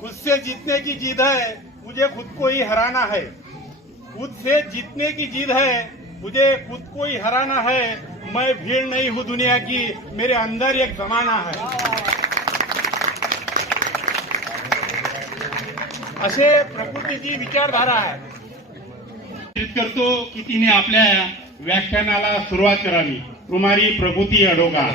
खुद से जीतने की जिद है, मुझे खुद को ही हराना है। खुद से जीतने की जिद है, मुझे खुद को ही हराना है। मैं भीड़ नहीं हूँ दुनिया की, मेरे अंदर एक जमाना है। असे प्रकृतीची विचारधारा आहे. करतो की तिने आपल्या व्याख्यानाला सुरुवात करावी. कुमारी प्रकृती अडोगा.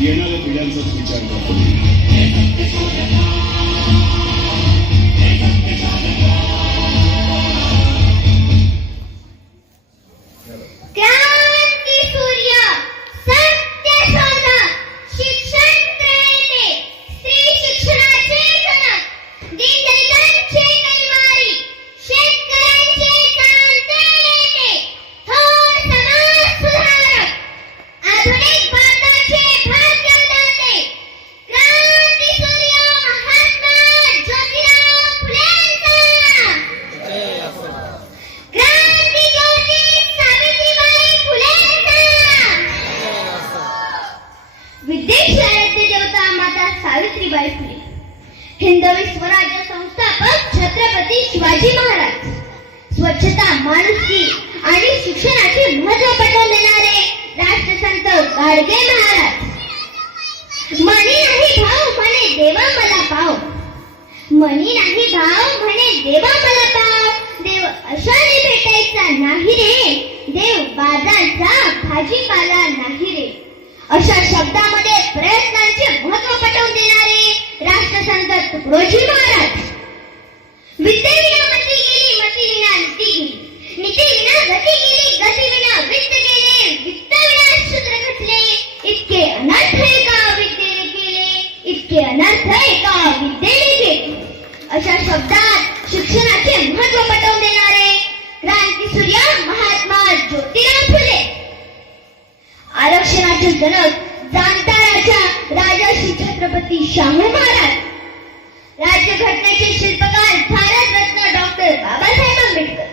येणाऱ्या पिढ्यांचाच विचार करतो. सावित्रीबाई फुले, हिंदवी स्वराज्य संस्थापक छत्रपती शिवाजी महाराज, स्वच्छता, माणुसकी आणि शिक्षणाचे महत्त्व पटवून देणारे राष्ट्रसंत गाडगे महाराज. मनी नाही भाव म्हणे देवा मला पाव, मनी नाही भाव म्हणे देवा मला पाव. देव अशाने भेटायचा नाही रे, देव बाजारचा भाजीपाला नाही रे. अशा शब्दामध्ये प्रयत्नांचे महत्त्व पटवून देणारे राष्ट्रसंत तुकडोजी महाराज. विद्येविना मती गेली, मतीविना नीती गेली, नीतीविना गती गेली, गतीविना वित्त गेले, वित्तविना शूद्र खचले. इतके अनर्थ एका विद्येने केले, इतके अनर्थ एका विद्येने केले. अशा शब्दात शिक्षणाचे महत्त्व पटवून देणारे क्रांतीसूर्य महात्मा ज्योतिराव फुले. आरक्षणाचे जनक जाणता राजा श्री छत्रपती शाहू महाराज. राज्यघटनेचे शिल्पकार भारतरत्न डॉक्टर बाबासाहेब आंबेडकर.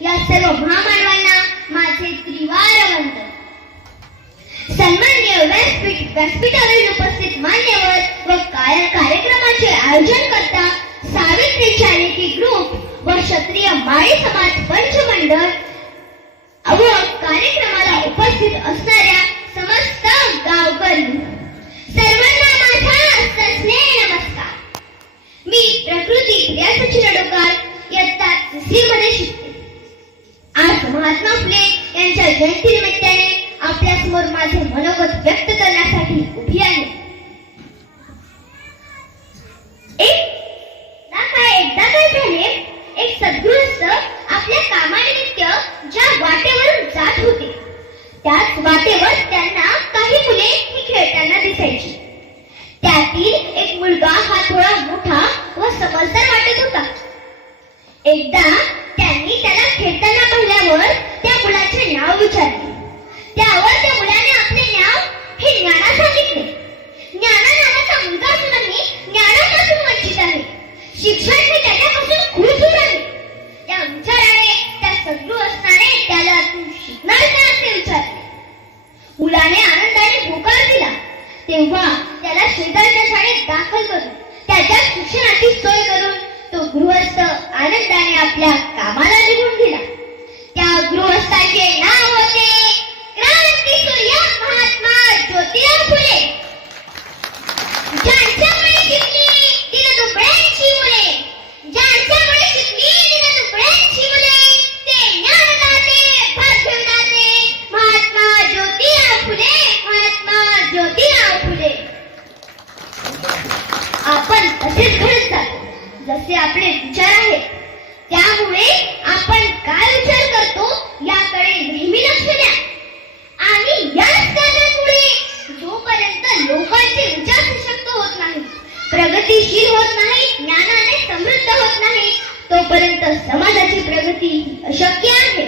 या सर्व महामानवांना माझे त्रिवार वंदन. सन्माननीय व्यासपीठावरील उपस्थित मान्यवर व कार्यक्रमाचे आयोजन करता सावित्री चॅरिटी ग्रुप व क्षत्रिय माळी समाज पंचमंडळ व कार्यक्रमाला उपस्थित असणाऱ्या समस्त गावकरी सर्वांना माझा सस्नेह नमस्कार. मी प्रकृती प्रिया सचिन अडोकार, इयत्ता 3री मध्ये शिकते. आज महात्मा फुले यांच्या जयंती निमित्ताने आपल्या समोर माझे मनोगत व्यक्त करण्यासाठी उभी आहे. एकदा काय झाले, एक सद्गृहस्थ आपल्या कामानिमित्त ज्या वाटेवरून जात होते त्याच वाटेवर त्यांना काही मुले ही खेळताना दिसायची. त्यातील एक मुलगा हा थोडा मोठा व समजदार वाटत होता. एकदा त्यांनी त्याला खेळताना पाहिल्यावर त्या मुलाचे नाव विचारले. त्यावर त्या मुलाने आपले नाव हे ज्ञाना सांगितले. ज्ञाना नावाचा मुलगा असूनही ज्ञानापासून वंचित आहे. शिक्षण हे त्याच्यापासून खूप दूर आहे. त्या विचाराने त्या सद्गृहस्थाने त्याला तू शिकणार का असे विचारले. मुलाने आनंदाने होकार दिला. तेव्हा त्याला शेजारच्या शाळेत दाखल करून त्याच्या शिक्षणाची सोय करून तो गृहस्थ आनंदाने आपल्या कामाला निघून गेला. त्या गृहस्थाचे नाव होते क्रांतीसूर्य महात्मा ज्योतिराव फुले. ज्यांच्यामुळे शिकली दीनदुबळ्यांची मुले, ज्यांच्यामुळे शिकली दीनदुबळ्यांची मुले, ते ज्ञानदाते भाग्यविधाते महात्मा ज्योतिराव फुले, महात्मा ज्योतिराव फुले. आपण असेच घडत जातो जसे आपले विचार आहेत. त्यामुळे आपण काय विचार करतो याकडे नेहमी लक्ष द्या. आणि याच कारणामुळे जोपर्यंत लोकांचे विचार सशक्त होत नाही, प्रगतीशील होत नाही, ज्ञानाने समृद्ध होत नाही, तोपर्यंत समाजाची प्रगती अशक्य आहे.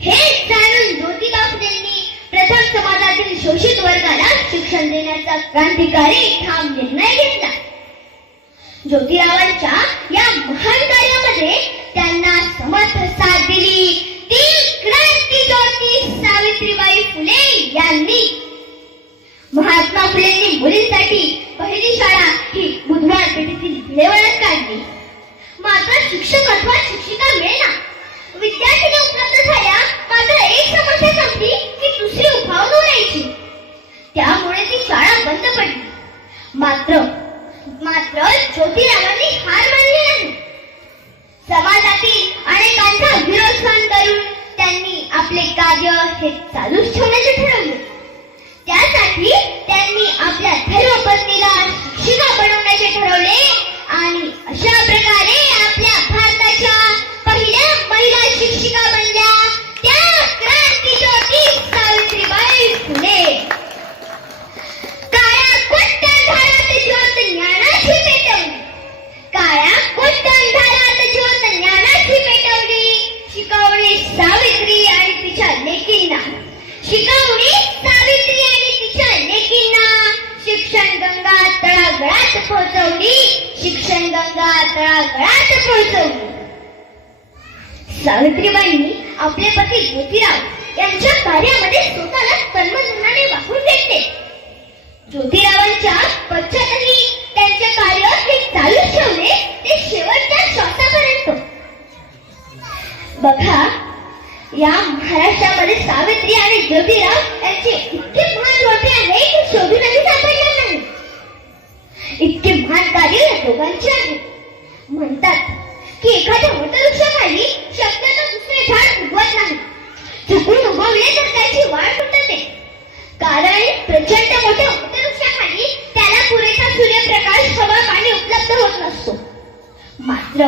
हे जाणून ज्योतिबा फुलेंनी प्रथम समाजातील शोषित वर्गाला शिक्षण देण्याचा क्रांतिकारी ठाम निर्णय घेतला. ज्योतिरावांच्या या महान कार्यामध्ये त्यांना समर्थ साथ दिली ती क्रांती ज्योती सावित्रीबाई फुले यांनी. महात्मा फुलेंनी मुलींसाठी पहिली शाळा ही बुधवार पेठेतील भिडेवळात काढली. मात्र शिक्षक अथवा शिक्षिका मिळेना. विद्यार्थिनी उपलब्ध झाल्या मात्र एक समस्या संपली की दुसरी उद्भवून यायची. त्यामुळे ती शाळा बंद पडली. मात्र ज्योतिरावांनी हार मानली नाही. समाजातील अनेकांचा विरोध सहन करून त्यांनी आपले कार्य हे चालूच ठेवण्याचे ठरवले. त्यासाठी त्यांनी आपल्या धर्मपत्नीला शिक्षिका बनवण्याचे ठरवले आणि अशा प्रकारे आपल्या भारताच्या पहिल्या महिला शिक्षिका बनल्या त्या क्रांती ज्योती सावित्रीबाई फुले. काळ्या कोट्ट अंधारात ज्योत ज्ञानाची पेटवली. काळ्या कोट्ट अंधारात ज्योत ज्ञानाची पेटवली. शिकवणी सावित्री आणि तिच्या लेकींना. शिकवणी सावित्री आणि तिच्या लेकींना. शिक्षण गंगा तळागाळात पोहोचवली. शिक्षण गंगा तळागाळात पोहोचवली. सावित्रीबाईंनी आपले पती ज्योतिराव यांच्या कार्यामध्ये स्वतःला तन्मधनाने वाहून घेतले. ज्योतिरावांच्या पश्चातही त्यांचे कार्य हे चालू ठेवले ते शेवटच्या श्वासापर्यंत. बघा, या महाराष्ट्रामध्ये सावित्री आणि ज्योतिराव यांचे इतके महान रोटे आहे की शोधूनही सापडणार नाही. इतके महान कार्य या दोघांचे आहे. म्हणतात की एखाद्या वटवृक्षाखाली शक्यतो दुसरे झाड उगवत नाही. चुकून उगवले तर त्याची वाढ तुटते. कारण प्रचंड मोठ्या वटवृक्षाखाली त्याला पुरेसा सूर्यप्रकाश, हवा, पाणी उपलब्ध होत नसतो. मात्र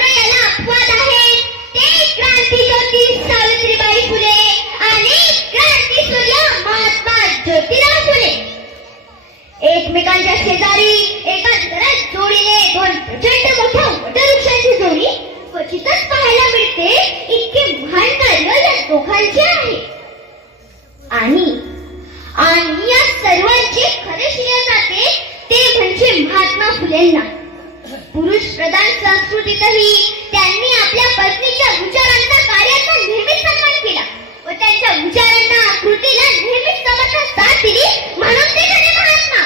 याला अपवाद आहे. ते क्रांती ज्योती सावित्रीबाई फुले आणि क्रांती सूर्य महात्मा ज्योतिराव फुले. एकमेकांच्या शेजारी एकाच घरात जोडीने दोन प्रचंड मोठ्या वटवृक्षांची जोडी क्वचितच पाहायला मिळते. इतके महान कार्य या दोघांचे आहे. आणि या सर्वांचे खरे श्रेय जाते ते म्हणजे महात्मा फुलेंना. पुरुष प्रधान संस्कृतीतही त्यांनी आपल्या पत्नीच्या विचारांचा, कार्याचा नेहमीच सन्मान केला व त्यांच्या विचारांना, कृतीला नेहमीच समर्थ साथ दिली. म्हणून ते खरे महात्मा.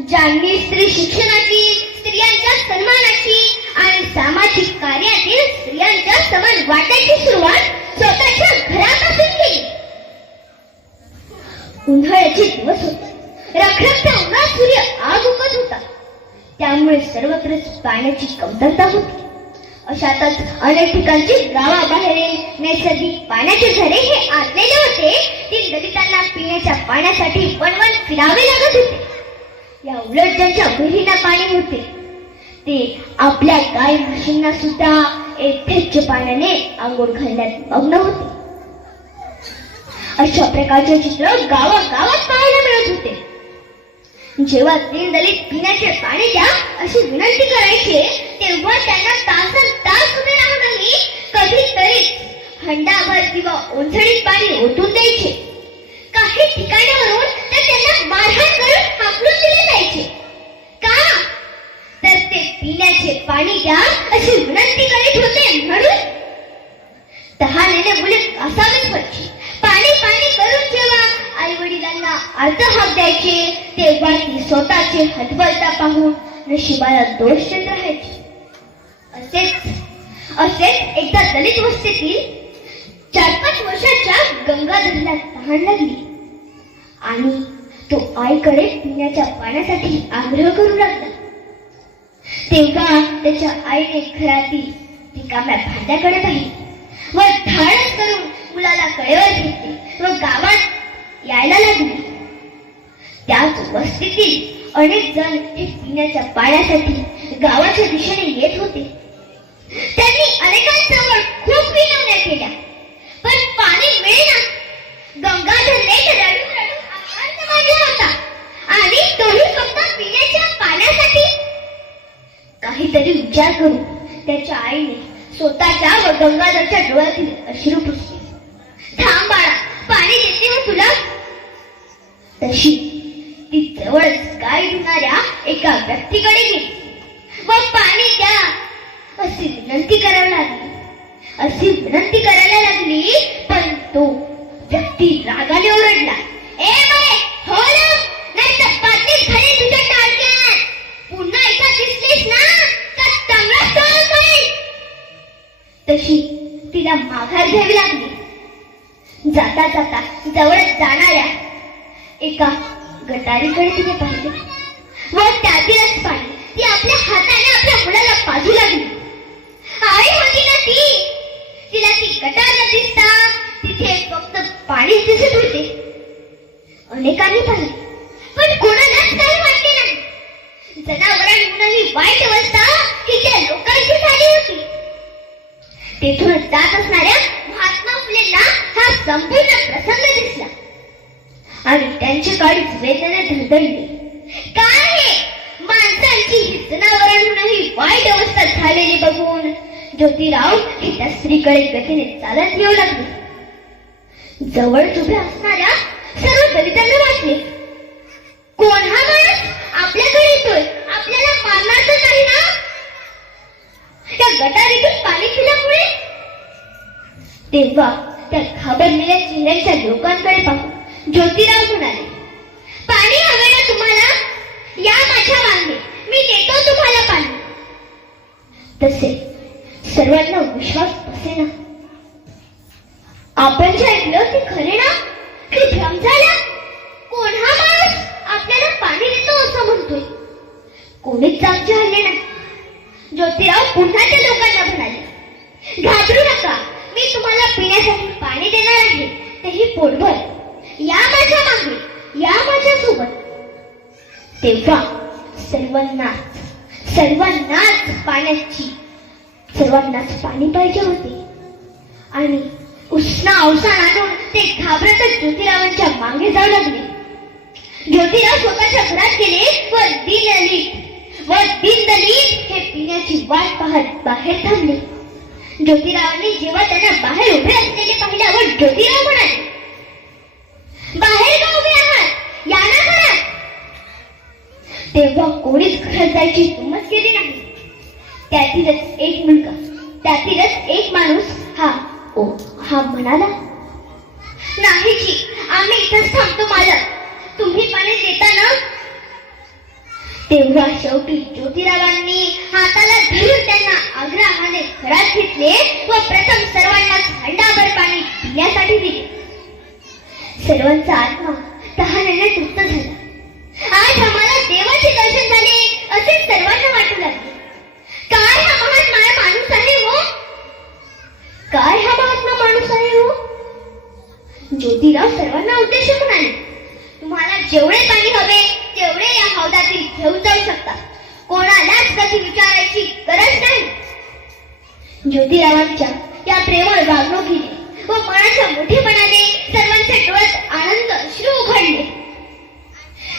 ज्यांनी स्त्री शिक्षणाची, स्त्रियांच्या सन्मानाची आणि सामाजिक कार्यातील स्त्रियांच्या समान वाट्याची सुरुवात स्वतःच्या घरापासून केली. उन्हाळ्याचे दिवस होते. रखरखत्या उन्हात सूर्य आग उगत होता. त्यामुळे सर्वत्र पाण्याची कमतरता होती. अशातच अनेक ठिकाणची गावाबाहेरील नैसर्गिक पाण्याचे झरे हे आटलेले होते. ती दलितांना पिण्याच्या पाण्यासाठी वणवण फिरावे लागत होते. या उलट ज्यांच्या विहिरीला पाणी होते ते आपल्या गाय म्हशींना सुद्धा यथेच्छ पाण्याने आंघोळ घालण्यात मग्न होते. अशा प्रकारचे चित्र गावागावात पाहायला मिळत होते. जेव्हा दीनदलित पिण्याचे पाणी द्या अशी विनंती करायचे तेव्हा त्यांना तास उभे राहूनही कधीतरी हंडाभर किंवा ओंजळीत पाणी ओतून द्यायचे. काही ठिकाणावरून तर त्यांना मारहाण करून हाकलून दिले जायचे. का? तर ते पिण्याचे पाणी द्या अशी विनंती करीत होते म्हणून. तहानेने मुले असावेच व्हायची. पाणी करून जेव्हा आई वडिलांना अर्ध हाक द्यायचे तेव्हा ती स्वतःचे हतबलता पाहून नशिबाला दोष देत राहायचे. असेच एकदा दलित वस्तीतील 4-5 वर्षाच्या गंगाधरला तहान लागली आणि तो आईकडे पिण्याच्या पाण्यासाठी आग्रह करू लागला. तेव्हा त्याच्या आईने घरातील रिकाम्या भांड्याकडे पाहिले व धाडस करून मुलाला कडेवर घेतले व गावात यायला लागले. त्याच वस्तीतील अनेक जण हे पिण्याच्या पाण्यासाठी गावाच्या दिशेने येत होते. त्यांनी अनेकांजवळ खूप विनवण्या केल्या पण पाणी मिळेना. गंगाधरने रडून आकांत मांडला होता आणि तोही फक्त पिण्याच्या पाण्यासाठी. काहीतरी विचार करून त्याच्या आईने स्वतःच्या व गंगाधरच्या डोळ्यातील अश्रू पुसले. थांब बाळा, पाणी देते हो तुला. तशी ती जवळच गाय पाय धुणाऱ्या एका व्यक्तीकडे गेली व पाणी द्या अशी विनंती करायला लागली. पण तो व्यक्ती रागाने ओरडला, ए बाई, हो ना, नाहीतर बाटलीत घालीन तुझ्या टाळक्यात. पुन्हा एकदा दिसलीस ना तर चांगलाच तोल करीन. तशी तिला माघार घ्यावी लागली. जाता जाता जवळच जाणाऱ्या एका गटारीकडे तिने पाहिले व त्यातीलच पाणी ती आपल्या हाताने आपल्या मुलाला पाजू लागली. आई होती ना ती. तिला ती गटार न दिसता तिथे फक्त पाणीच दिसत होते. अनेकांनी पाहिले पण कोणालाच काही वाटले नाही. जनावरांहूनही वाईट अवस्था ही त्या लोकांची झाली होती. तेथून जात असणाऱ्या महात्मा फुलेंना हा संपूर्ण प्रसंग दिसला आणि त्यांची काळीच वेदने धडधडली. काय हे माणसांची ही जनावरांहूनही वाईट अवस्था झालेली बघून ज्योतिराव हे त्या स्त्रीकडे गतीने चालत येऊ लागले. जवळ उभ्या असणाऱ्या सर्व दलितांना वाटले, कोण हा माणूस आपल्याकडे येतोय, आपल्याला मारणार तर नाही ना? त्या गटारीतून पाणी पिल्यामुळे. तेव्हा त्या घाबरलेल्या चेहऱ्यांच्या लोकांकडे पाहून ज्योतिराव म्हणाले, पाणी हवे ना तुम्हाला? या माझ्या मागे, मी देतो तुम्हाला पाणी. तसे सर्वांना विश्वास बसेना. आपण जे ऐकलं ते खरे ना की भ्रम झाला? कोण हा माणूस आपल्याला पाणी देतो असं म्हणतोय? कोणीच जागचे हल्ले नाही. ज्योतिराव पुन्हा त्या लोकांना म्हणाले, घाबरू नका, मी तुम्हाला पिण्यासाठी पाणी देणार आहे, तेही पोटभर. या माझ्या मागे, या माझ्या सोबत. तेव्हा सर्वांनाच पाणी पाहिजे होते आणि उष्ण अवसान आणून ते घाबरतच ज्योतिरावांच्या मागे जाऊ लागले. ज्योतिराव स्वतःच्या घरात गेले व दीनदलित हे पिण्याची वाट पाहत बाहेर थांबले. ज्योतिरावांनी जेव्हा त्यांना बाहेर उभे असलेले पाहिल्यावर ज्योतिराव म्हणाले, बाहेर का उभे आहात? या ना घरात. तेव्हा कोणीच घरात जायची हिंमत केली नाही. त्यातीलच एक माणूस हा म्हणाला, नाहीची, आम्ही इथंच थांबतो मालक, तुम्ही पाणी देता ना? तेव्हा शेवटी ज्योतिरावांनी हाताला धरून त्यांना आग्रहाने घरात घेतले व प्रथम सर्वांना हंडाभर पाणी पिण्यासाठी दिले. सर्वांचा आत्मा तहानेने तृप्त झाला. आज आम्हाला देवाचे दर्शन झाले असे सर्वांना वाटू लागले. काय हा महात्मा माणूस आहे हो? काय हा महात्मा माणूस आहे हो? ज्योतिराव सर्वांना उद्देश म्हणाले, तुम्हाला जेवढे पाणी हवे तेवढे या हौदातील घेऊन जाऊ शकता. कोणालाच कधी विचारायची गरज नाही. ज्योतिरावांच्या या प्रेमळ वागणुकीने व मनाच्या मोठेपणाने सर्वांच्या डोळ्यात आनंद अश्रू उघडले.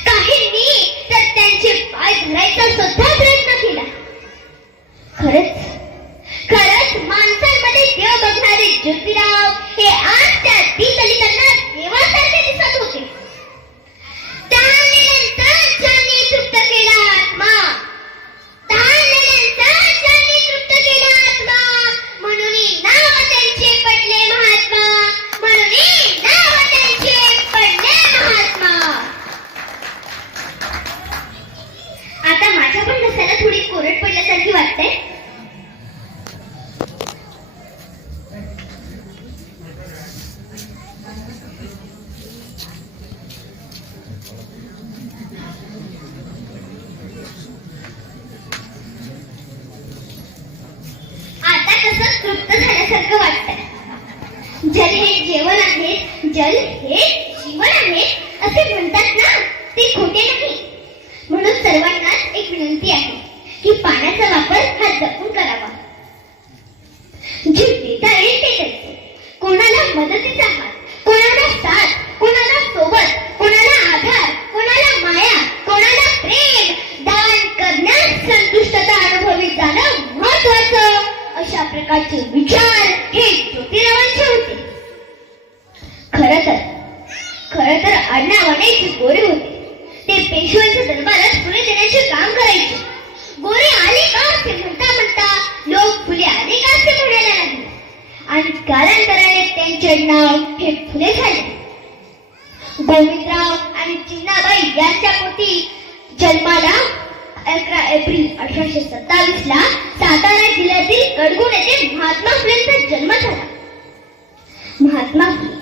काहींनी तर त्यांचे पाय धरायचा सुद्धा प्रयत्न केला. खरंच माणसांमध्ये देव बघणारे ज्योतिराव हे आज त्या दलितांना देवासारखे दिसत होते. तहानलेल्यांचा ज्यांनी तृप्त केला आत्मा, म्हणून नाव त्यांचे पडले महात्मा, आता माझ्या पण डोक्याला थोडी कोरड पडल्यासारखी वाटते. आता कसं तृप्त झाल्यासारखं वाटतंय. जल हे जेवण आहे, जल हे जीवन आहे असे म्हणतात ना, ते खोटे नाही. म्हणून सर्वांनाच एक विनंती आहे की पाण्याचा वापर हा जपून करावा. जे देता येईल ते द्यायचे. कोणाला मदतीचा हात, कोणाला साथ, कोणाला सोबत, कोणाला आधार, कोणाला माया, कोणाला प्रेम दान करण्यास संतुष्टता अनुभवी जाणं महत्वाचं. अशा प्रकारचे विचार हे ज्योतिरावांचे होते. खर तर आडनावाने ते गोरे होते. ते पेशव्यांच्या दरबारात फुले देण्याचे काम करायचे. गोरे आले का असे म्हणता म्हणता लोक फुले आले का असे म्हणायला लागले आणि कालांतराने त्यांचे नाव हे फुले झाले. गोविंदराव आणि चिन्नाबाई यांच्या पोटी जन्माला 11 एप्रिल 1827 ला सातारा जिल्ह्यातील कडगुण येथे महात्मा फुलेंचा जन्म झाला. महात्मा फुले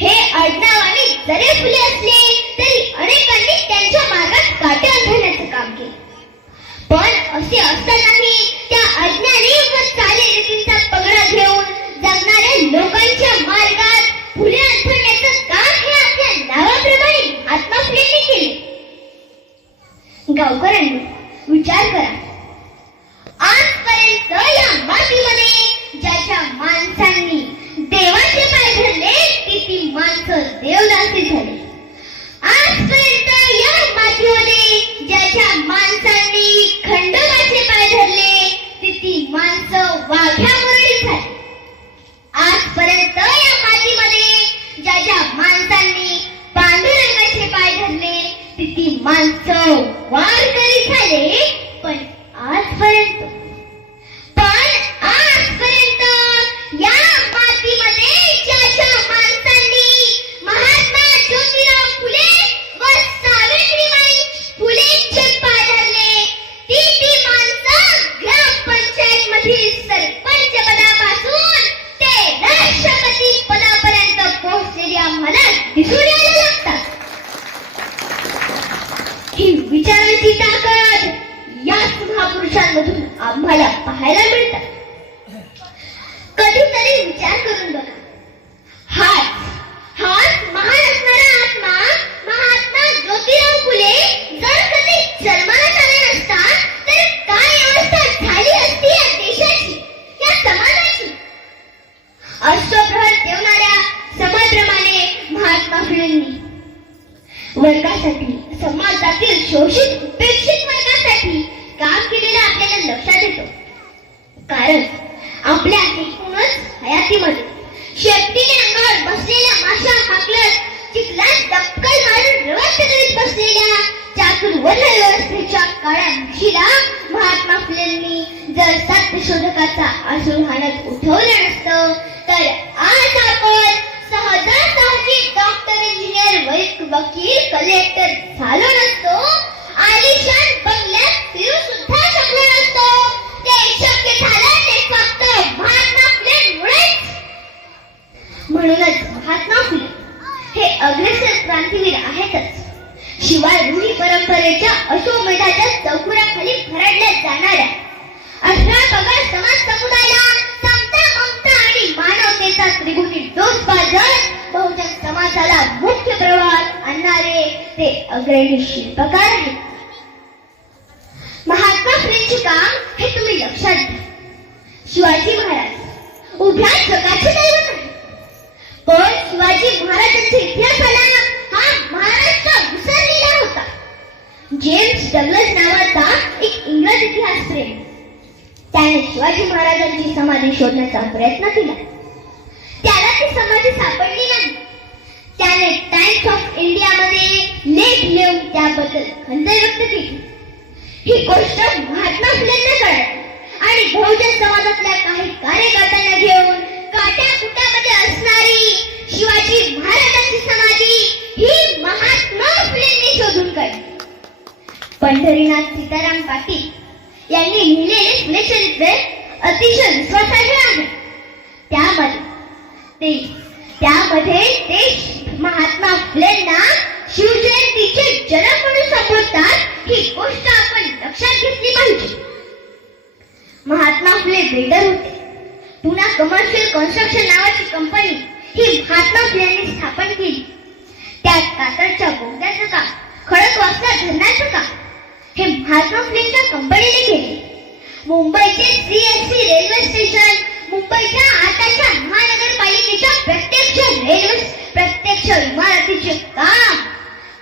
हे आडनावाने जरी फुले असले तरी अनेकांनी त्यांच्या मार्गात काटे अंथरण्याचे काम केले. पण असे असतानाही त्या अज्ञानी व चालीरीतींचा पगडा घेऊन जगणाऱ्या लोकांच्या मार्गात फुले अंथरण्याचं काम हे आपल्या नावाप्रमाणे महात्मा फुलेंनी केले. गावकऱ्यांनी विचार करा, आजपर्यंत या मातीमध्ये ज्याच्या माणसांनी देवाचे पाय धरले ती माणसं देवदासी झाली. आजपर्यंत या मातीमध्ये ज्याच्या माणसांनी खंडोबाचे पाय धरले ती माणसं वाघ्या मुरळी झाली. आजपर्यंत या मातीमध्ये ज्याच्या माणसांनी पांडुरंगाचे पाय धरले ती माणसं वारकरी झाले. पण आजपर्यंत या मातीमध्ये ज्याच्या माणसांनी महात्मा ज्योतिराव फुले व सावित्रीबाई फुलेंचे पाय धरले ती माणसं ग्रामपंचायत मधील सरपंच पदापासून ते राष्ट्रपती पदापर्यंत पोहोचलेली आम्हाला दिसून यायला लागतात. ही विचारांची ताकद याच महापुरुषांमधून आम्हाला पाहायला मिळतात. कधीतरी विचार करून बघा, हाच महान असणारा आत्मा महात्मा ज्योतिराव फुले जर कधी जन्माला आले नसता तर काय अवस्था झाली असती या देशाची, या समाजाची. अष्टप्रहर देवणाऱ्या समाजाप्रमाणे महात्मा फुलेंनी वर्गासाठी, समाजातील शोषित उपेक्षित वर्गासाठी काम केलेलं आपल्याला लक्षात येतं. कारण आपल्या एकूणच हयातीमध्ये शेपटीने अंगावर बसलेल्या माशा हाकलत चिखलात डबकल मारून रवात करीत बसलेल्या चातुर्वर्ण व्यवस्थेच्या काळ्या मुशीला महात्मा फुलेंनी जर सत्यशोधकाचा आसूड हाणत उठवलं नसतं तर आज आपण सहजासहजी डॉक्टर, इंजिनियर, वकील, कलेक्टर झालो नसतो. आलिशान बंगल्यात फिरू सुद्धा शकलो नसतो. ते शक्य झालं ते फक्त महात्मा फुलेंमुळेच. म्हणूनच महात्मा फुले हे अग्रेसर क्रांतीवीर आहेतच. शिवाय रूढी परंपरेच्या अश्वमेधाच्या चौकुराखाली भरडल्या जाणाऱ्या 18 पगार समाज समुदायाला समता, ममता आणि मानवतेचा त्रिगुणी डोस पाजत बहुजन समाजाला मुख्य प्रवाहात आणणारे ते अग्रणी शिल्पकार आहेत. महात्मा फुलेंचे काम हे तुम्ही लक्षात घ्या. शिवाजी महाराज उभ्या जगाचे दैवत आहे. पण शिवाजी महाराजांच्या इतिहासाला हा महाराष्ट्र विसरलेला होता. जेम्स डग्लस नावाचा एक इंग्रज इतिहासप्रेमी त्याने शिवाजी महाराजांची समाधी शोधण्याचा प्रयत्न केला. त्याला ती समाधी सापडली नाही. त्याने टाइम्स ऑफ इंडियामध्ये लेख लिहून त्याबद्दल खंत व्यक्त केली. ही गोष्ट महात्मा फुलेंना कळली आणि बहुजन समाजातल्या काही कार्यकर्त्यांना घेऊन काट्याकुट्यामध्ये असणारी शिवाजी महाराजांची समाधी ही महात्मा फुलेंनी शोधून काढली. पंढरीनाथ सीताराम पाटील यांनी लिहिलेले फुले चरित्र अतिशय विश्वासार्ह आहे. त्यामध्ये ते महात्मा फुलेंना शिवजयंतीचे जनक म्हणून संबोधतात. ही गोष्ट आपण लक्षात घेतली पाहिजे. महात्मा फुले बिल्डर होते. पुन्हा कमर्शियल कन्स्ट्रक्शन नावाची कंपनी ही महात्मा फुलेंनी स्थापन केली. त्यात कातरच्या बोगद्याचं काम, खडकवासला धरणाचं काम हे महात्मा फुलेंच्या कंपनीने केले. मुंबईचे CST रेल्वे स्टेशन, मुंबईच्या आताच्या महानगरपालिकेच्या प्रत्यक्ष इमारतीचे काम,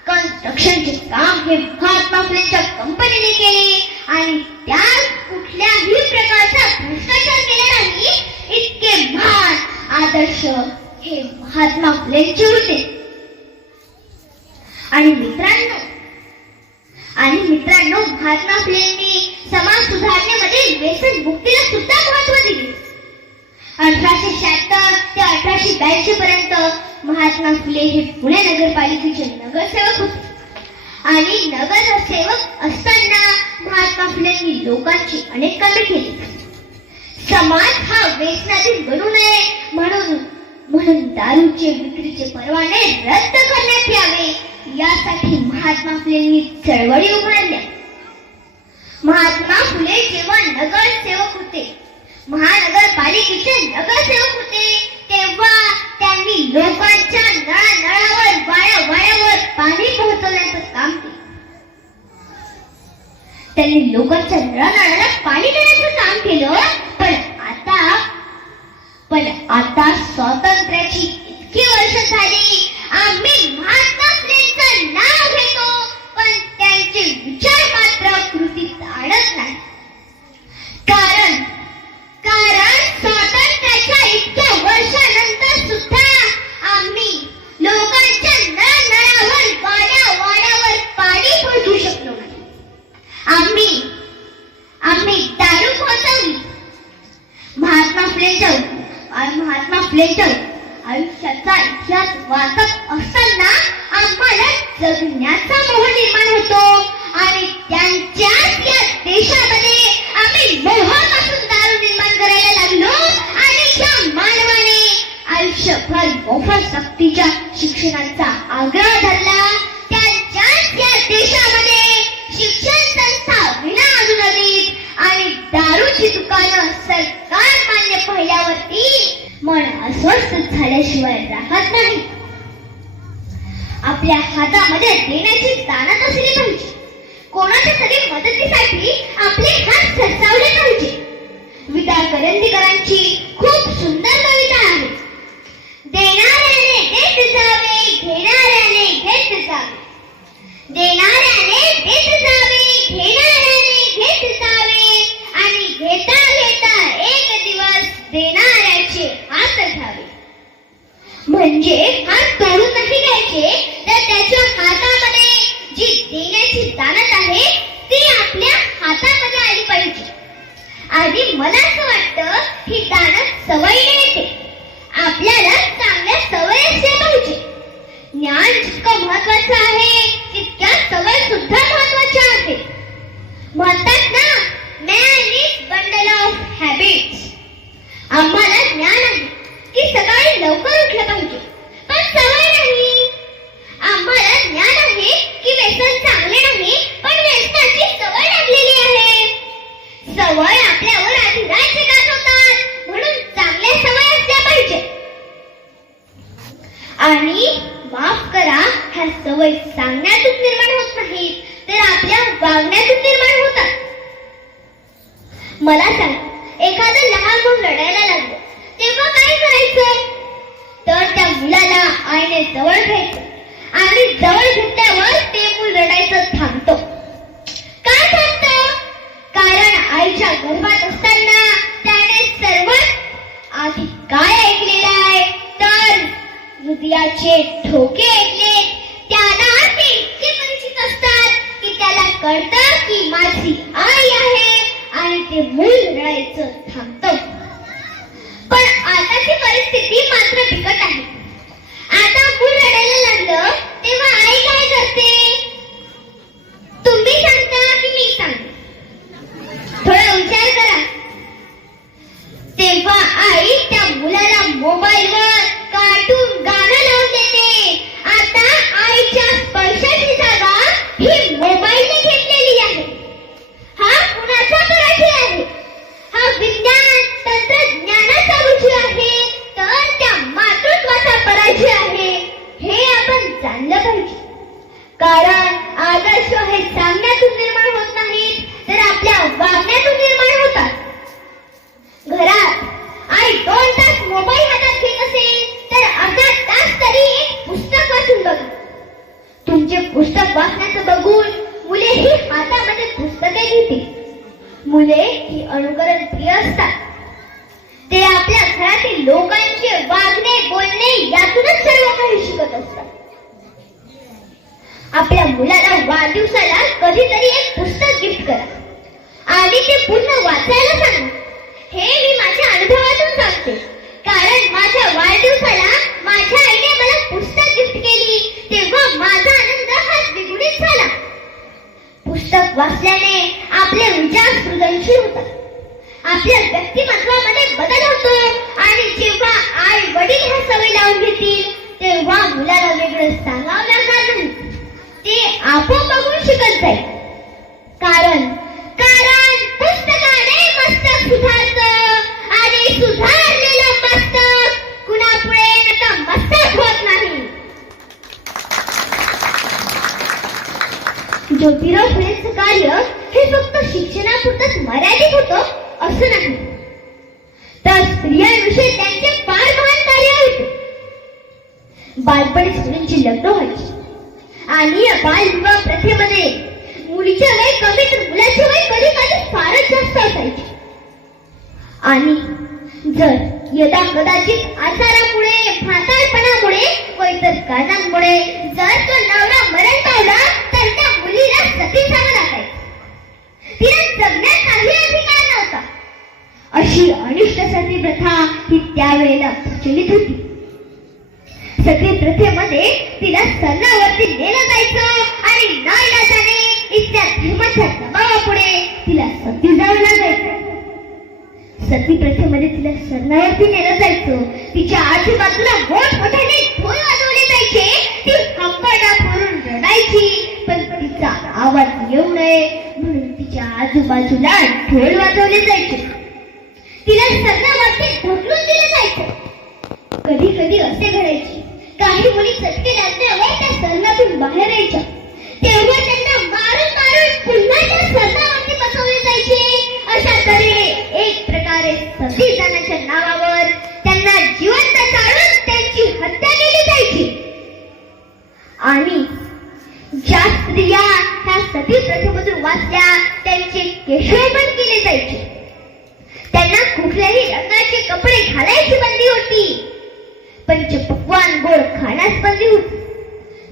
कन्स्ट्रक्शनचे काम हे महात्मा फुलेंच्या कंपनीने केले आणि त्यात कुठल्याही प्रकारचा भ्रष्टाचार केला नाही. इतके महान आदर्श हे महात्मा फुलेंचे होते. आणि मित्रांनो, म्हणून महात्मा फुलेंनी समाज सुधारणेमध्ये व्यसन मुक्तीला सुद्धा महत्व दिले. 1876 ते 1882 पर्यंत महात्मा फुले हे पुणे नगरपालिकेचे नगरसेवक होते आणि नगरसेवक असताना महात्मा फुलेंनी लोकांची अनेक कामे केली. समाज हा व्यसनाधीन बनू नये म्हणून दारूचे विक्रीचे परवाने रद्द करण्यात यावे यासाठी महात्मा फुलेंनी चळवळी उभारल्या. महात्मा फुले जेव्हा नगरसेवक होते, महानगरपालिकेचे नगरसेवक होते, तेव्हा त्यांनी लोकांच्या नळानळावर वाड्यावाड्यावर पाणी पोहोचवण्याचं काम केलं. त्यांनी लोकांच्या नळानळाला पाणी देण्याचं काम केलं. पण आता स्वातंत्र्याची इतकी वर्ष झाली, आम्ही महात्मा फुलेंचं नाव घेतो पण त्यांचे विचार मात्र कृतीत आणत नाही. कारण स्वातंत्र्याच्या इतक्या वर्षानंतर सुद्धा आम्ही लोकांच्या नळानळावर वाड्यावाड्यावर पाणी पोहोचवू शकलो नाही. आम्ही दारू पोहोचवली. महात्मा फुलेंच्या आयुष्याचा इतिहास वाचत असताना आम्हाला जगण्याचा मोह निर्माण होतो आणि त्यांच्याच या देशामध्ये आम्ही मोहापासून दारू निर्माण करायला लागलो आणि ज्या मानवाने आयुष्यभर मोफत सक्तीच्या शिक्षणाचा आग्रह धरला, त्यांच्याच या देशामध्ये शिक्षण संस्था विनाअनुदानित आणि दारूची दुकानं सरकार मान्य पहिल्यावरती मन अस्वस्थ झाल्याशिवाय राहत नाही. आपल्या हातामध्ये देण्याची जाणत असली पाहिजे. कोणाच्या तरी मदतीसाठी आपले हात सरसावले पाहिजे. विदा करंदीकरांची खूप सुंदर कविता आहे. देणाऱ्याने देत जावे, घेणाऱ्याने घेत जावे. देणाऱ्याने देत जावे, घेणाऱ्याने घेत जावे आणि घेता घेता एक दिवस देणाऱ्याचे हात घ्यावे. म्हणजे हात तोडून नाही घ्यायचे, तर त्याच्या हातामध्ये जी देण्याची जाणत आहे ती आपल्या हातामध्ये आली पाहिजे. आधी मला असं वाटतं ही जाणत सवयीने येते. आपल्याला चांगल्या सवयी असल्या पाहिजे. ज्ञान जितकं महत्वाचं आहे तितक्या सवय सुद्धा महत्वाच्या आहेत. म्हणतात ना, man is bundle of habits. आम्हाला ज्ञान आहे की सकाळी लवकर उठलं पाहिजे, पण सवय नाही. आम्हाला ज्ञान आहे की व्यसन चांगले नाही, पण व्यसनाची सवय लागलेली आहे. सवय आपल्यावर आधी राज्य गाजवतात, म्हणून चांगल्या सवय असल्या पाहिजे. आणि माफ करा, ह्या सवय सांगण्यातून निर्माण होत नाहीत, तर आपल्या वागण्यातून निर्माण होतात. मला सांग, एखादं लहान मूल रडायला लागलं तेव्हा काय करायचं? तर त्या मुलाला आईने जवळ घ्यायचं आणि जवळ घेतल्यावर ते मूल रडायचं थांबतो. काय थांबतं? कारण आईच्या गर्भात असताना त्याने सर्वात आधी काय ऐकलेलं आहे? तर हृदयाचे ठोके ऐकले. त्याला ते इतके परिचित असतात की त्याला कळतं की माझी आई आहे आणि ते मूल रडायचं थांबतं. पण आताची परिस्थिती मात्र बिकट आहे. आता मूल रडायला लागलं तेव्हा आई काय करते? तुम्ही सांगता की मी सांगते? थोडा विचार करा. तेव्हा आई त्या मुलाला मोबाईलवर कार्टून गाणं लावून देते. आता आईच्या स्पर्शाची जागा ही मोबाईलने घेतलेली आहे. हा कुणाचा पराजय आहे? हा विज्ञान तंत्रज्ञानाचा रुजू आहे, तर त्या मातृत्वाचा पराजय आहे हे आपण जाणलं पाहिजे. कारण आदर्श हे सांगण्यातून निर्माण होत नाहीत, तर आपल्या वागण्यातून निर्माण होतात. घरात आई 2 तास मोबाईल हातात घेत असेल तर अर्धा तास तरी एक पुस्तक वाचून बघा. तुमचे पुस्तक वाचण्याचं बघून मुले ही हातामध्ये पुस्तके घेतील. मुले ही अनुकरण प्रिय असतात. ते आपल्या घरातील लोकांचे वागणे बोलणे यातूनच सर्व काही शिकत असतात. आपल्या मुलाला वाढदिवसाला कधीतरी एक पुस्तक गिफ्ट करा आणि ते पूर्ण वाचायला सांगा. हे मी माझ्या अनुभवातून सांगते, कारण माझ्या वाढदिवसाला माझ्या आईने मला पुस्तक गिफ्ट केली तेव्हा माझा आनंद हा द्विगुणित झाला. पुस्तक वाचल्याने आपले विचार सृजनशील होतात, आपल्या व्यक्तिमत्वामध्ये बदल होतो आणि जेव्हा आई वडील ह्या सवय लावून घेतील तेव्हा मुलाला वेगळं सांगावं लागणार नाही, ते आपोआप बघून शिकत जाईल. कारण पुस्तकाने मस्तक सुधारतं आणि सुधारलेलं मस्तक कुणापुढे नतमस्तक होत नाही. ज्योतिराव फुलेंचं कार्य हे फक्त शिक्षणापुरतंच मर्यादित होतं असं नाही, तर स्त्रियांविषयी त्यांचे फार महान कार्य होते. बालपणी स्त्रियांची लग्न व्हायची आणि या बालविवाह प्रथेमध्ये मुलीचे वय कमी तर मुलाचे वय कधी कधी फारच जास्त असायचे. आणि जर यदा कदाचित आजारामुळे, म्हातारपणामुळे व इतर कारणांमुळे जर तो नवरा मरण पावला तर त्या मुलीला सती जावं लागायचं. तिला जगण्यात काही अधिकार नव्हता. अशी अनिष्ट सती प्रथा ही त्यावेळेला प्रचलित होती. सती प्रथेमध्ये तिला सरणावरती नेलं जायचं आणि नाईलाजाने इथल्या धर्माच्या दबावापुढे तिला सती जावं लागायचं. सती प्रथेमध्ये तिला सरणावरती नेलं जायचं. तिच्या आजूबाजूला मोठमोठ्याने ढोल वाजवले जायचे. ती हंबरडा फोडून रडायची, पण तिचा आवाज येऊ नये म्हणून तिच्या आजूबाजूला ढोल वाजवले जायचे. तिला सरणावरती ढकलून दिलं जायचं. कधी कधी असे घडायचे, काही मुली चटके लागल्यावर त्या सरणातून बाहेर यायच्या, तेव्हा त्यांना मारून मारून पुन्हा त्या सरणावरती बसवले जायचे. अशा तऱ्हेने एक प्रकारे सती जाण्याच्या नावावर त्यांना जिवंत जाळून त्यांची हत्या केली जायची. आणि ज्या स्त्रिया ह्या सती प्रथेमधून वाचल्या त्यांचे केशवपण केले जायचे. त्यांना कुठल्याही रंगाचे कपडे घालायची बंदी होती. पंचपक्वान्न गोड खाण्यास बंदी होती.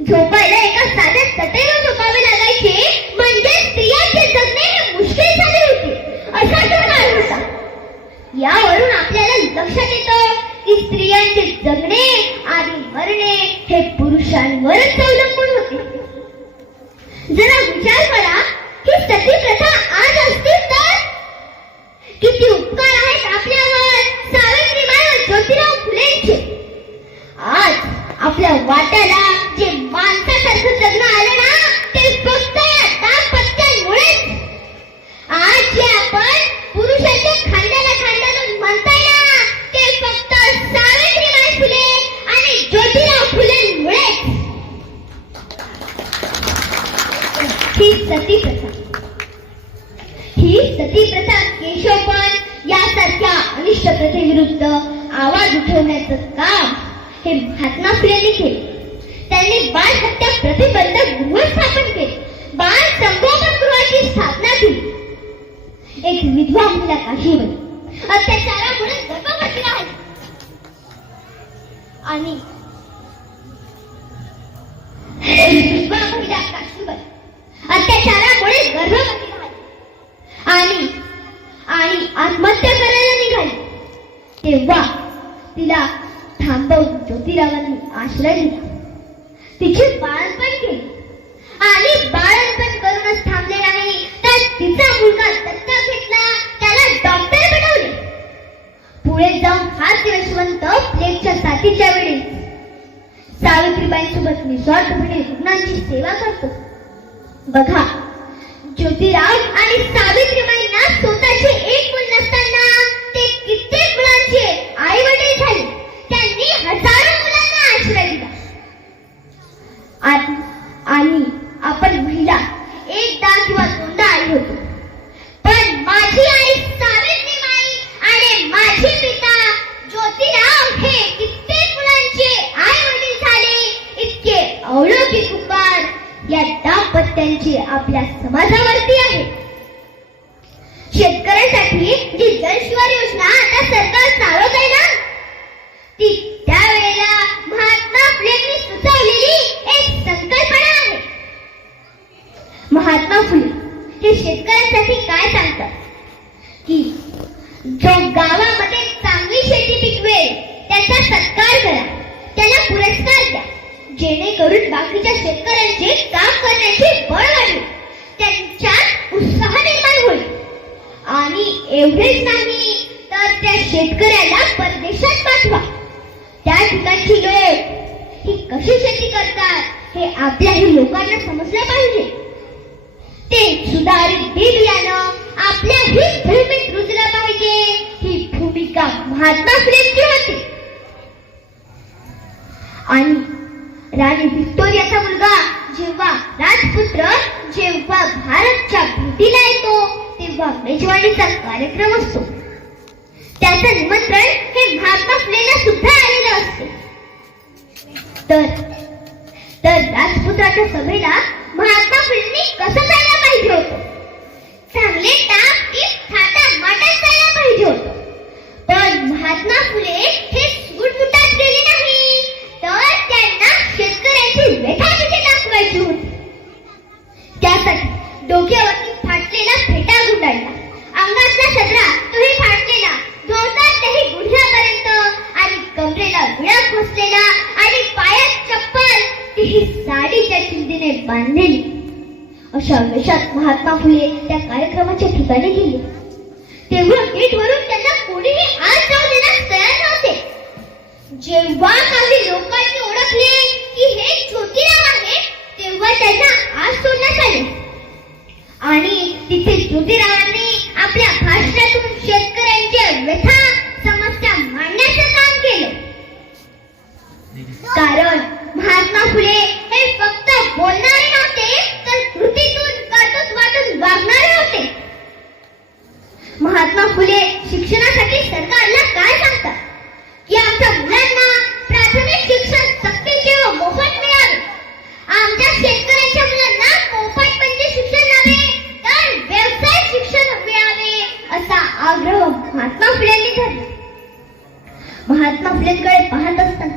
झोपायला एका साध्या चटईवर झोपावे लागायचे, म्हणजे स्त्रियांचे जगणे हे मुश्किल झाले होते असा तो काळ होता. यावरून आपल्याला लक्षात येतं की स्त्रियांचे जगणे आणि मरणे हे पुरुषांवरच अवलंबून होते. जरा विचार करा, ही सती प्रथा आज असती तर किती उपकार आहेत आपल्यावर सावित्रीबाई व ज्योतिराव फुलेंचे. आज आपल्या वाट्याला जे माणसासारखं जगणं आलं ना, ते फक्त या दाम्पत्यांमुळेच. आज जे आपण पुरुषाच्या खांद्याला खांदा लावून म्हणताय ना, ते फक्त सावित्रीबाई फुले आणि ज्योतिराव फुलेंमुळेच. ही सती प्रथा केशवपण यासारख्या अनिष्ट प्रथेविरुद्ध आवाज उठवण्याचं काम हे महात्मा फुलेंनी केले. त्यांनी बाल हत्या प्रतिबंधक गृह स्थापन केले, बाल संगोपन गृहाची स्थापना केली. एक विधवा महिला काशीबाई अत्याचारामुळे गर्भवती राहिली आणि विधवा महिला काशीबाई अत्याचारामुळे गर्भवती राहिली आणि आत्महत्या करायला निघाली. तेव्हा तिला थांबवून ज्योतिरावांनी आश्रय दिला. तिचे बाळपण केले आणि बाळपण करूनच थांबले नाही, तर तिचा मुलगा दत्तक घेतला, त्याला डॉक्टर बनवले. पुढे जाऊन हाच यशवंत प्लेगच्या साथीच्या वेळी सावित्रीबाईंसोबत निस्वार्थपणे रुग्णांची सेवा करतो. बघा, ज्योतिराव आणि सावित्रीबाईंना स्वतःचे एक मूल नसताना ते कित्येक मुलांचे आई वडील झाले. त्यांनी हजारो मुलांना आश्रय दिला. आणि आपण महिला एकदा किंवा दोनदा आई होतो, पण माझी आई सावित्रीबाई आणि माझे पिता ज्योतिराव हे कित्येक मुलांचे आई वडील झाले. इतके अलौकिक उपकार या दाम्पत्यांचे आपल्या समाजावरती आहे. शेतकऱ्यांसाठी काय सांगतात की जो गावामध्ये चांगली शेती पिकवेल त्याचा सत्कार करा, त्याला पुरस्कार द्या, जेणेकरून बाकीच्या शेतकऱ्यांचे काम करण्याचे बळ वाढेल, त्यांच्यात उत्साह निर्माण होईल. आणि एवढेच नाही तर त्या शेतकऱ्याला परदेशात पाठवा. त्या ठिकाणची लोक ही कशी शेती करतात हे आपल्याही लोकांना समजलं पाहिजे. ते सुधारित बी बियाणं आपल्याही भूमीत रुजलं पाहिजे. ही भूमिका महात्मा फुलेंची होती. आणि राणी व्हिक्टोरियाचा मुलगा जेव्हा राजपुत्र जेव्हा भारतच्या भेटीला येतो तेव्हा मेजवानीचा कार्यक्रम असतो. त्याचं निमंत्रण हे महात्मा फुलेंना सुद्धा आलेलं असते. तर राजपुत्राच्या सभेला महात्मा फुलेंनी कसं जायला पाहिजे होतं? चांगले टाप थाटामाटात जायला पाहिजे होतं. पण महात्मा फुले हे सूटबुटात गेले नाही, तर त्यांना शेतकऱ्यांची व्यथा तिथे दाखवायची होती. त्यासाठी डोक्यावरती फाटलेला फेटा गुंडाळला, अंगातला सदरा तोही फाटलेला, धोतर तेही गुडघ्यापर्यंत, आणि कमरेला विळा खोचलेला, आणि पायात चप्पल तीही साडीच्या चिंधीने बांधलेली. अशा वेशात महात्मा फुले त्या कार्यक्रमाच्या ठिकाणी गेले. तेव्हा गेटवरून त्यांना कोणीही आत जाऊ देण्यास तयार नव्हते. जेव्हा काही लोकांनी ओळखले की हे ज्योतिराव आहे तेव्हा त्यांना आत सोडण्यात आले. आणि तिथे ज्योतिरावांनी आपल्या भाषणातून शेतकऱ्यांच्या व्यथा समस्या मांडण्याचं काम केलं. कारण महात्मा फुले हे फक्त बोलणारे नव्हते, तर कृतीतून कर्तृत्वातून वागणारे होते. महात्मा फुले शिक्षणासाठी सरकारला काय सांगतात की आमच्या मुलांना प्राथमिक शिक्षण सक्तीचे व मोफत मिळावे. आमच्या शेतकऱ्यांच्या मुलांना मोफत म्हणजे शिक्षण नव्हे तर व्यवसाय शिक्षण मिळावे असा आग्रह महात्मा फुलेंनी धरला. महात्मा फुलेंकडे पाहत असताना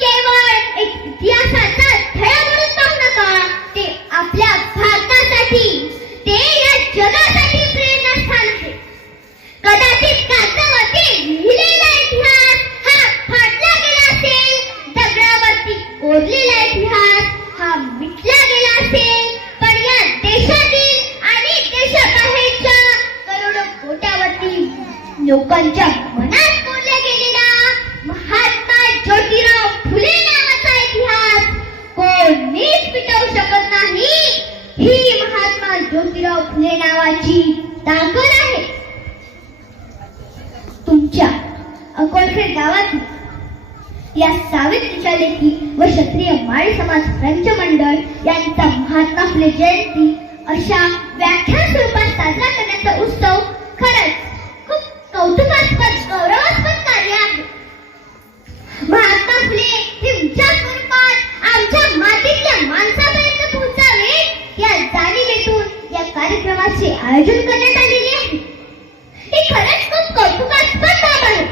केवळ एक इतिहासाचा धडा म्हणून पाहू नका. ते आपल्या भारतासाठी, ते या जगासाठी प्रेरणास्थान आहे. कदाचित कागदावरती लिहिलेला इतिहास हा फाटला गेला असेल, दगडावरती कोरलेला इतिहास हा मिटला गेला असेल, पण या देशातील आणि देशाबाहेरच्या करोडो कोट्यावरती लोकांच्या मनात कोरला गेलेला महात्मा ज्योतिराव फुले नावाचा इतिहास कोणीच मिटवू शकत नाही. ही महात्मा ज्योतिराव फुले नावाची ताकद आहे. तुमच्या अकोलखेड गावातील या सावित्रीच्या लेखी व क्षत्रिय माळी समाज पंच मंडळ यांचा महात्मा फुले जयंती अशा व्याख्यान स्वरूपात साजरा करण्याचा उत्सव खरंच खूप कौतुकास्पद गौरवास्पद कार्य आहे. महात्मा फुले हे उच्च स्वरूपात आमच्या मातीतल्या माणसापर्यंत पोहोचावे या जाणीवेतून या कार्यक्रमाचे आयोजन करण्यात आलेले आहे. हे खरंच खूप कौतुकास्पद बाब आहे.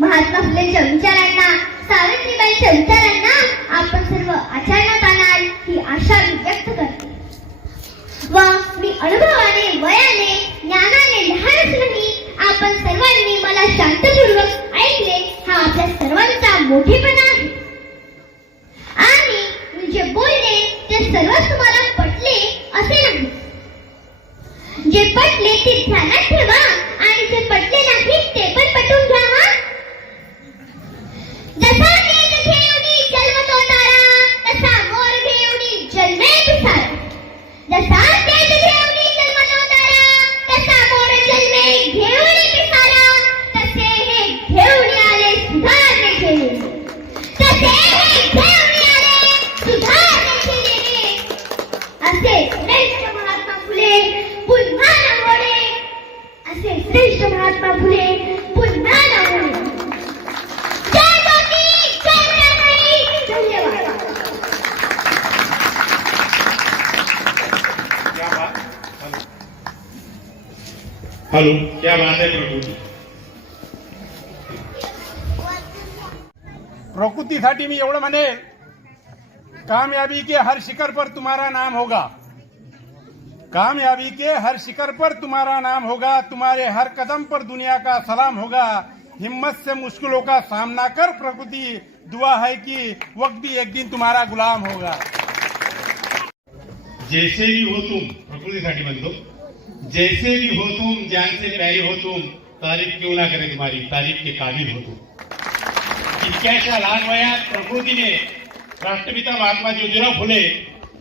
महात्मा फुलेंच्या विचारांना, सावित्रीबाईंच्या विचारांना आपण सर्व आचरणात आणाल ही आशा मी व्यक्त करते. व मी अनुभवाने, वयाने, ज्ञानाने लहान असूनही आपण सर्वांनी मला शांतपूर्वक ऐकले हा आपल्या सर्वांचा मोठेपणा आहे. आणि मी जे बोलले ते सर्वच तुम्हाला पटले असे नाही. जे पटले ते ध्यानात ठेवा आणि जे पटले नाही ते पण पटवून घ्या. जसा तेज घेऊनी जन्मतो तारा, तसा मोर घेऊनी जन्मे तुसारा. जसा तेज घेऊनी जन्मतो तारा, तसा मोर जन्मे घेऊनी तुसारा. तसे हे घेऊन आले सुधारण्याचे लेणे, तसे हे घेऊन आले सुधारण्याचे लेणे. असे श्रेष्ठ महात्मा फुले पुन्हा नावडे, असे श्रेष्ठ महात्मा फुले पुन्हा नावडे. जय ज्योती, जय मीराबाई. धन्यवाद. क्या बात. हेलो, क्या बात है प्रभु जी. प्रकृतीसाठी मी एवढं म्हणेल कामयाबी के हर शिखर पर तुम्हारा नाम होगा। कामयाबी के हर शिखर पर तुम्हारा नाम होगा। तुम्हारे हर कदम पर दुनिया का सलाम होगा। हिम्मत से मुश्किलों का सामना कर, प्रकृति दुआ है कि वक्त भी एक दिन तुम्हारा गुलाम होगा। जैसे भी हो तुम, प्रकृतीसाठी म्हणतो, जैसे भी हो तुम, जान से प्यारी हो तुम, तारीफ क्यों ना करे तुम्हारी, तारीफ के काबिल हो तुम. इतक्याशा लहान वयात प्रकृतीने राष्ट्रपिता महात्मा ज्योतिराव फुले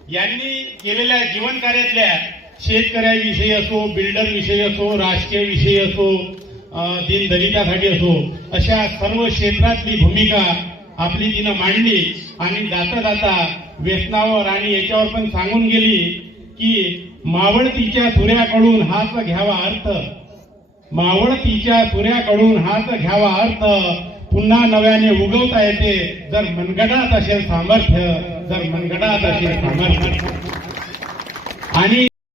यांनी केलेल्या जीवन कार्यातल्या शेतकऱ्याविषयी असो, बिल्डर विषयी असो, राजकीय विषयी असो, दीनदलितासाठी असो, अशा सर्व क्षेत्रातली भूमिका आपली तिनं मांडली आणि जाता जाता व्यसनावर आणि याच्यावर पण सांगून गेली की मावळतीच्या सूर्याकडून हाच घ्यावा अर्थ, मावळतीच्या सूर्याकडून हाच घ्यावा अर्थ, पुन्हा नव्याने उगवता येते जर मनगटात असेल सामर्थ्य, जर मनगटात असेल सामर्थ्य. आणि